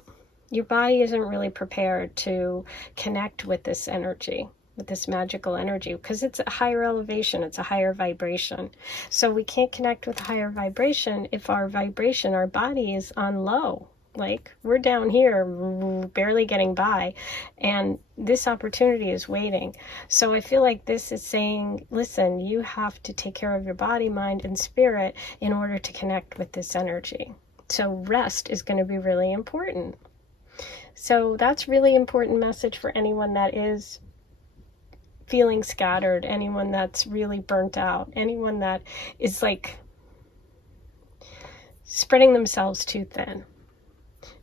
your body isn't really prepared to connect with this energy, with this magical energy, because it's a higher elevation, it's a higher vibration. So we can't connect with a higher vibration if our vibration, our body is on low. Like we're down here barely getting by, and this opportunity is waiting. So I feel like this is saying, listen, you have to take care of your body, mind, and spirit in order to connect with this energy. So rest is going to be really important. So that's really important message for anyone that is feeling scattered, anyone that's really burnt out, anyone that is like spreading themselves too thin.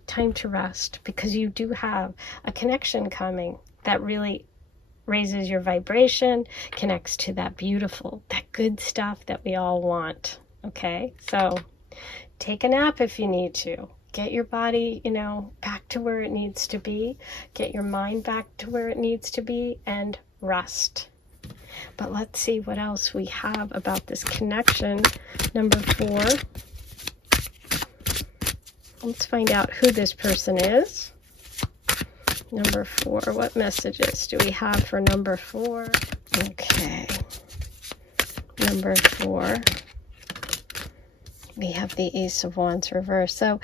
Time to rest, because you do have a connection coming that really raises your vibration, connects to that beautiful, that good stuff that we all want. Okay, so take a nap if you need to. Get your body, back to where it needs to be. Get your mind back to where it needs to be, and rest. But let's see what else we have about this connection. Number 4. Let's find out who this person is. Number 4. What messages do we have for number 4? Okay. Number 4. We have the Ace of Wands reversed. So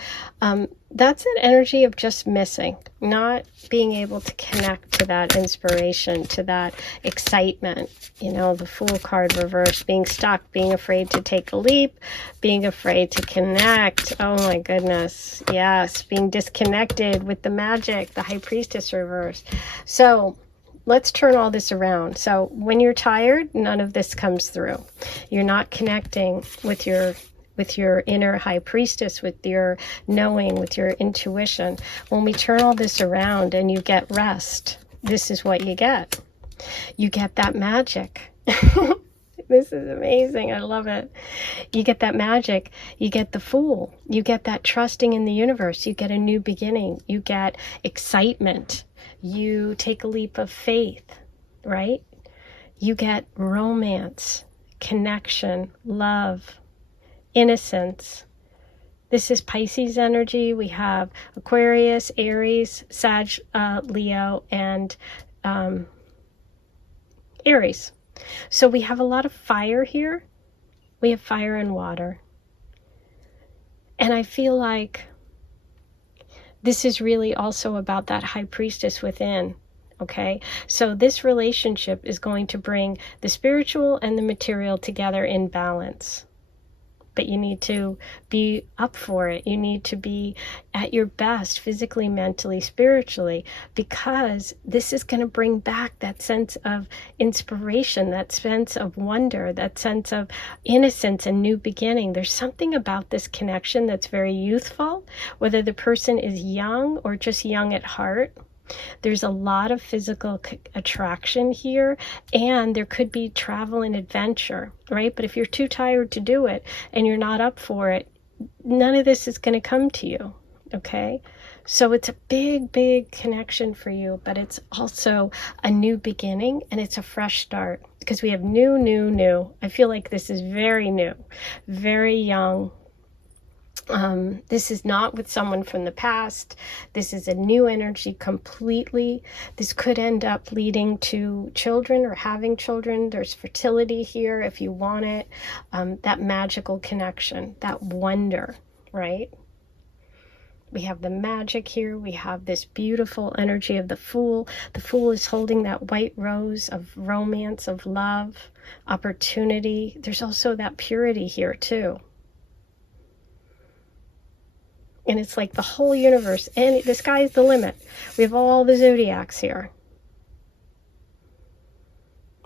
that's an energy of just missing, not being able to connect to that inspiration, to that excitement. The Fool card reversed, being stuck, being afraid to take a leap, being afraid to connect. Oh my goodness. Yes, being disconnected with the magic, the High Priestess reversed. So let's turn all this around. So when you're tired, none of this comes through. You're not connecting with your inner High Priestess, with your knowing, with your intuition. When we turn all this around and you get rest, this is what you get. You get that magic. This is amazing. I love it. You get that magic. You get the Fool. You get that trusting in the universe. You get a new beginning. You get excitement. You take a leap of faith, right? You get romance, connection, love, innocence. This is Pisces energy. We have Aquarius, Aries, Sag, Leo, and Aries. So we have a lot of fire here. We have fire and water. And I feel like this is really also about that High Priestess within. Okay, so this relationship is going to bring the spiritual and the material together in balance. But you need to be up for it. You need to be at your best physically, mentally, spiritually, because this is going to bring back that sense of inspiration, that sense of wonder, that sense of innocence and new beginning. There's something about this connection that's very youthful, whether the person is young or just young at heart. There's a lot of physical attraction here, and there could be travel and adventure, right? But if you're too tired to do it and you're not up for it, none of this is going to come to you, okay? So it's a big, big connection for you, but it's also a new beginning, and it's a fresh start, because we have new, new, new. I feel like this is very new, very young. This is not with someone from the past. This is a new energy completely. This could end up leading to children or having children. There's fertility here if you want it. That magical connection, that wonder, right? We have the magic here. We have this beautiful energy of the Fool. The Fool is holding that white rose of romance, of love, opportunity. There's also that purity here too. And it's like the whole universe, and the sky is the limit. We have all the zodiacs here.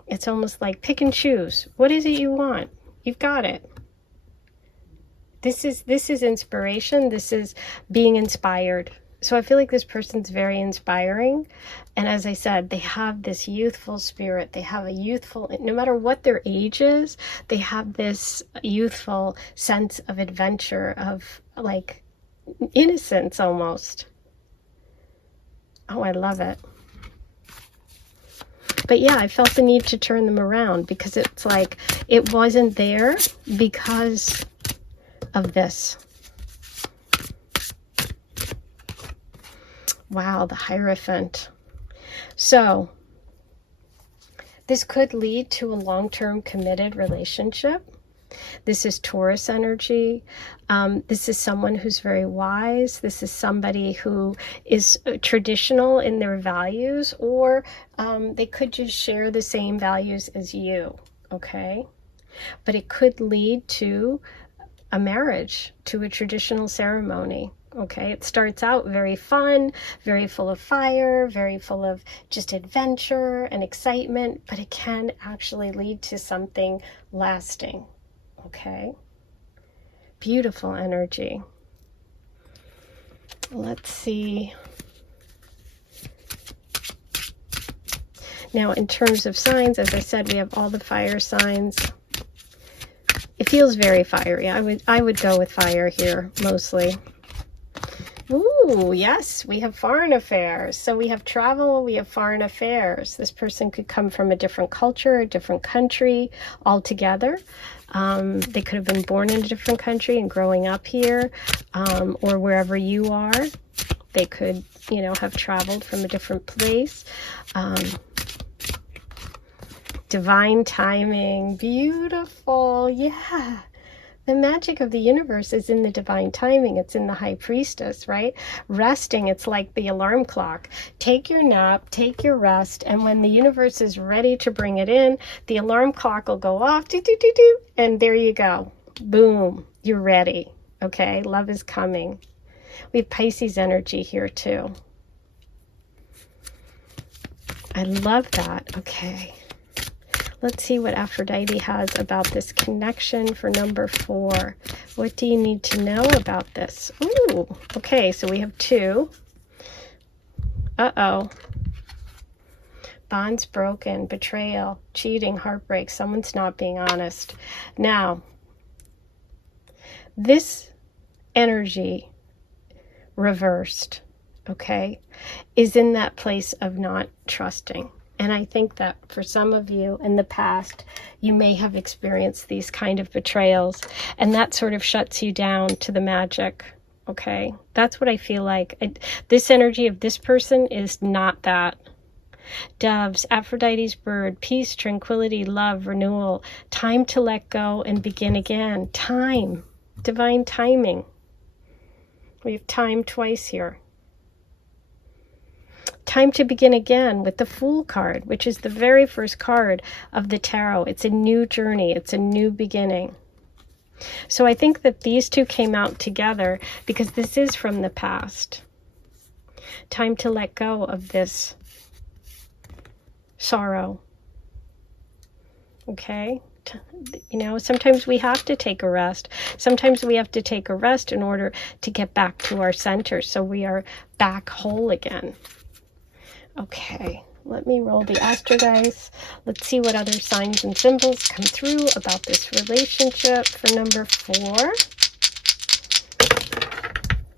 It's almost like pick and choose. What is it you want? You've got it. This is inspiration. This is being inspired. So I feel like this person's very inspiring. And as I said, they have this youthful spirit. They have a youthful, no matter what their age is, they have this youthful sense of adventure, of like innocence almost. Oh, I love it. But yeah, I felt the need to turn them around because it's like it wasn't there because of this. Wow, the Hierophant. So this could lead to a long-term committed relationship. This is Taurus energy. This is someone who's very wise. This is somebody who is traditional in their values, or they could just share the same values as you, okay? But it could lead to a marriage, to a traditional ceremony. Okay, it starts out very fun, very full of fire, very full of just adventure and excitement, but it can actually lead to something lasting. Okay, beautiful energy. Let's see. Now, in terms of signs, as I said, we have all the fire signs. It feels very fiery. I would go with fire here mostly. Ooh, yes, we have foreign affairs. So we have travel, we have foreign affairs. This person could come from a different culture, a different country altogether. They could have been born in a different country and growing up here, or wherever you are. They could, you know, have traveled from a different place. Divine timing, beautiful, yeah. The magic of the universe is in the divine timing. It's in the High Priestess, right? Resting, it's like the alarm clock. Take your nap, take your rest, and when the universe is ready to bring it in, the alarm clock will go off, and there you go. Boom, you're ready, okay? Love is coming. We have Pisces energy here too. I love that, okay. Let's see what Aphrodite has about this connection for number 4. What do you need to know about this? Ooh, okay, so we have 2. Uh-oh. Bonds broken, betrayal, cheating, heartbreak, someone's not being honest. Now, this energy reversed, okay, is in that place of not trusting. And I think that for some of you in the past, you may have experienced these kind of betrayals, and that sort of shuts you down to the magic, okay? That's what I feel like. This energy of this person is not that. Doves, Aphrodite's bird, peace, tranquility, love, renewal, time to let go and begin again. Time, divine timing. We have time twice here. Time to begin again with the Fool card, which is the very first card of the tarot. It's a new journey. It's a new beginning. So I think that these two came out together because this is from the past. Time to let go of this sorrow. Okay? You know, sometimes we have to take a rest. Sometimes we have to take a rest in order to get back to our center so we are back whole again. Okay, let me roll the Astro dice. Let's see what other signs and symbols come through about this relationship for number 4.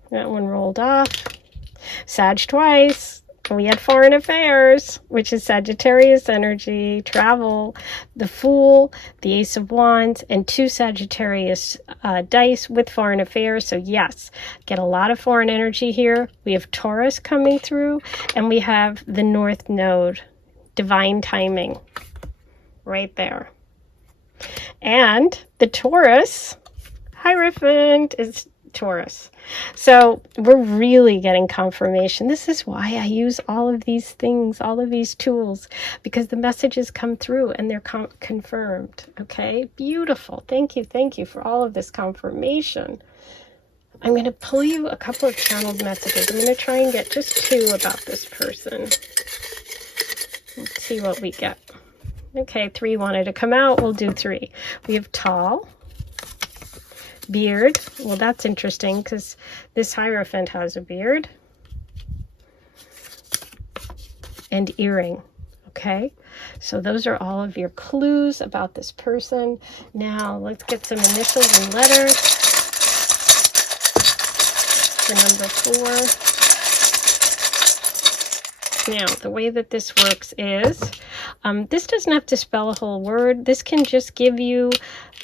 That one rolled off. Sag twice. We had foreign affairs, which is Sagittarius energy, travel, the Fool, the Ace of Wands, and 2 Sagittarius dice with foreign affairs. So yes, get a lot of foreign energy here. We have Taurus coming through, and we have the North Node, divine timing, right there. And the Taurus Hierophant is Taurus. So we're really getting confirmation. This is why I use all of these things, all of these tools, because the messages come through and they're confirmed. Okay, beautiful. Thank you for all of this confirmation. I'm going to pull you a couple of channeled messages. I'm going to try and get just 2 about this person. Let's see what we get. Okay, 3 wanted to come out. We'll do 3. We have tall, beard. Well, that's interesting because this Hierophant has a beard. And earring. Okay, so those are all of your clues about this person. Now let's get some initials and letters for number 4. Now the way that this works is this doesn't have to spell a whole word. This can just give you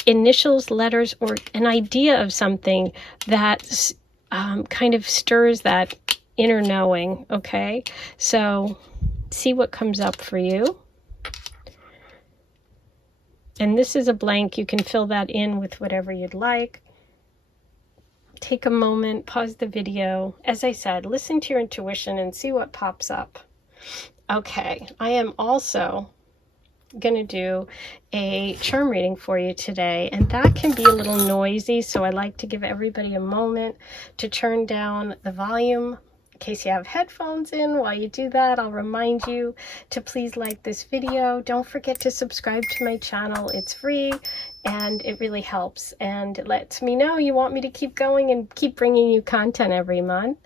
initials, letters, or an idea of something that kind of stirs that inner knowing. Okay, so see what comes up for you. And this is a blank. You can fill that in with whatever you'd like. Take a moment, pause the video. As I said, listen to your intuition and see what pops up. Okay, I am also going to do a charm reading for you today, and that can be a little noisy, so I like to give everybody a moment to turn down the volume. In case you have headphones in, while you do that, I'll remind you to please like this video. Don't forget to subscribe to my channel. It's free and it really helps, and it lets me know you want me to keep going and keep bringing you content every month.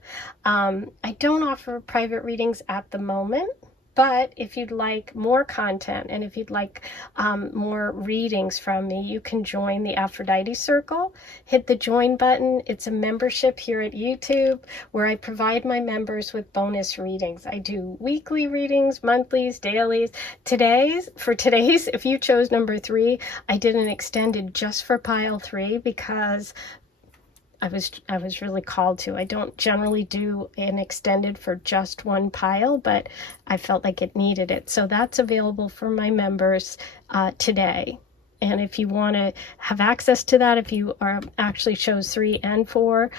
I don't offer private readings at the moment, but if you'd like more content and if you'd like more readings from me, you can join the Aphrodite Circle. Hit the join button. It's a membership here at YouTube where I provide my members with bonus readings. I do weekly readings, monthlies, dailies. For today's, if you chose number 3, I did an extended just for pile 3 because I was really called to. I don't generally do an extended for just one pile, but I felt like it needed it. So that's available for my members today. And if you want to have access to that, if you are actually chose 3 and 4,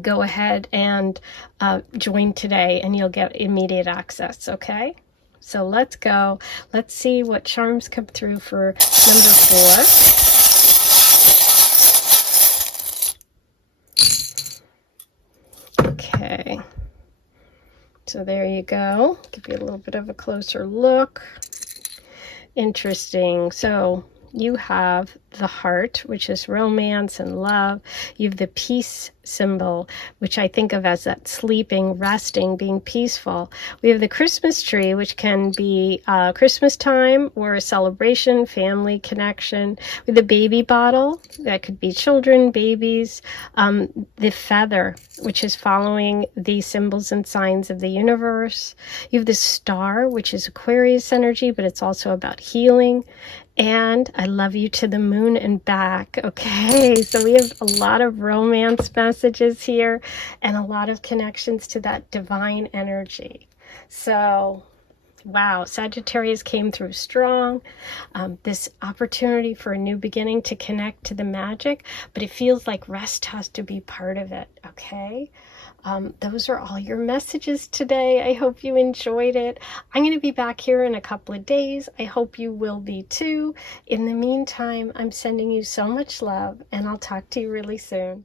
go ahead and join today and you'll get immediate access, okay? So let's go. Let's see what charms come through for number 4. Okay, so there you go. Give you a little bit of a closer look. Interesting. So you have the heart, which is romance and love. You have the peace symbol, which I think of as that sleeping, resting, being peaceful. We have the Christmas tree, which can be Christmas time or a celebration, family connection. With the baby bottle, that could be children, babies. The feather, which is following the symbols and signs of the universe. You have the star, which is Aquarius energy, but it's also about healing. And I love you to the moon and back. Okay, so we have a lot of romance messages here and a lot of connections to that divine energy. So, wow, Sagittarius came through strong. This opportunity for a new beginning to connect to the magic, but it feels like rest has to be part of it, okay? Those are all your messages today. I hope you enjoyed it. I'm going to be back here in a couple of days. I hope you will be too. In the meantime, I'm sending you so much love, and I'll talk to you really soon.